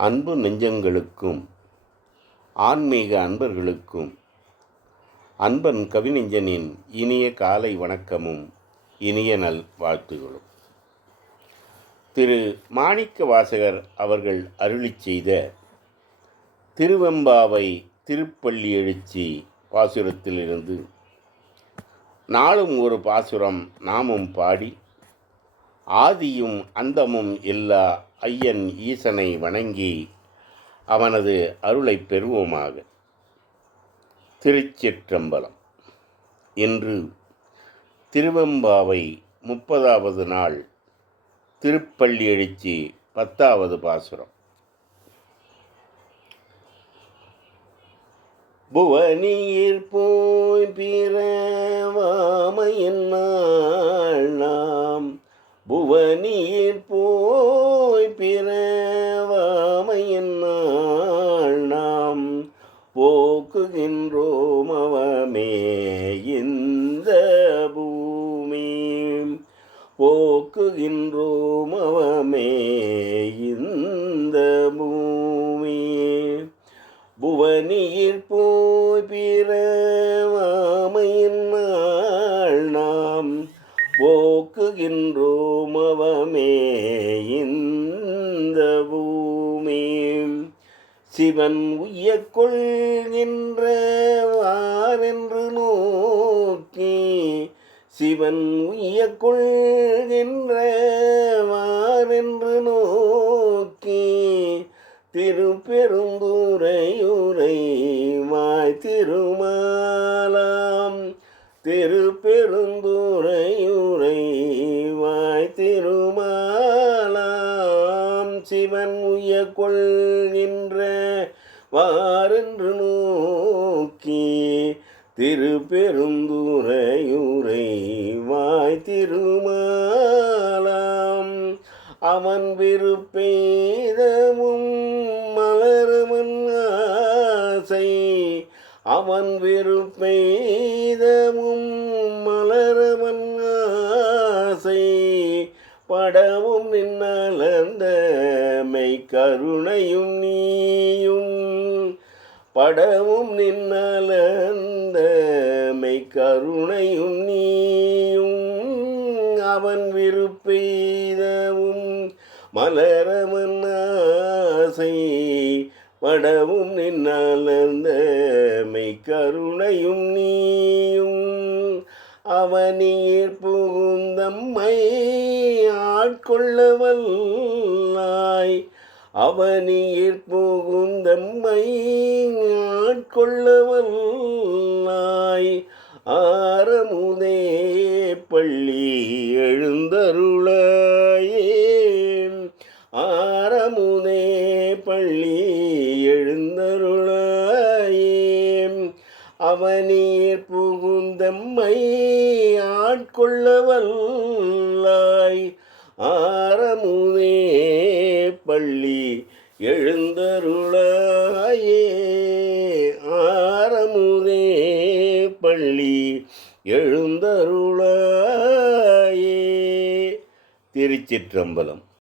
அன்பு நெஞ்சங்களுக்கும் ஆன்மீக அன்பர்களுக்கும் அன்பன் கவிநெஞ்சனின் இனிய காலை வணக்கமும் இனிய நல் வாழ்த்துகளும். திரு மாணிக்க வாசகர் அவர்கள் அருளிச் செய்த திருவெம்பாவை திருப்பள்ளி எழுச்சி பாசுரத்திலிருந்து நாளும் ஒரு பாசுரம் நாமும் பாடி ஆதியும் அந்தமும் இல்லா ஐயன் ஈசனை வணங்கி அவனது அருளை பெறுவோமாக. திருச்சிற்றம்பலம். இன்று திருவெம்பாவை முப்பதாவது நாள் திருப்பள்ளி எழுச்சி பத்தாவது பாசுரம். புவனியிற் போய் பிறவாமையின் நாள் புவனியில் போய் பிறவாமையின் நாம் போக்குகின்றோம் அவமே இந்த பூமி. போக்குகின்றோம் அவமே இந்த பூமி. புவனியில் போய் பிறவாமையின் நாம் போக்குகின்றோம் இந்த பூமி. சிவன் உய்ய கொள்கின்றவாரென்று நோக்கி சிவன் உய்ய கொள்கின்றவாரென்று நோக்கி திருப்பெருந்துரையுரை வாய் திருமாலாம். திருப்பெருந்துரையுரை சிவன் உய்ய கொள்கின்ற வாரென்று நோக்கி திருப்பெருந்துரையுரை வாய் திருமாலாம். அவன் விருப்பேதமும் மலரமன் ஆசை. அவன் விருப்பேதமும் மலரமன் ஆசை படவும் நின்னலந்த மெய் கருணையும் நீயும். படவும் நின்னலந்த மெய் கருணையும் நீயும். அவன் விருப்பெய்தவும் மலரமன் ஆசை படவும் நின்னலந்த மெய் கருணையும் நீயும். அவனீர் புகுந்தம்மை ஆட்கொள்ளவல்லாய். அவனீர் புகுந்தம்மை ஆட்கொள்ளவல்லாய். ஆரமுதே பள்ளி எழுந்தருளாயே. ஆரமுதே பள்ளி எழுந்த அவனீர் புகுந்தம்மை ஆட்கொள்ளவல்லாய். ஆரமுதே பள்ளி எழுந்தருளாயே. ஆரமுதே பள்ளி எழுந்தருளாயே. திருச்சிற்றம்பலம்.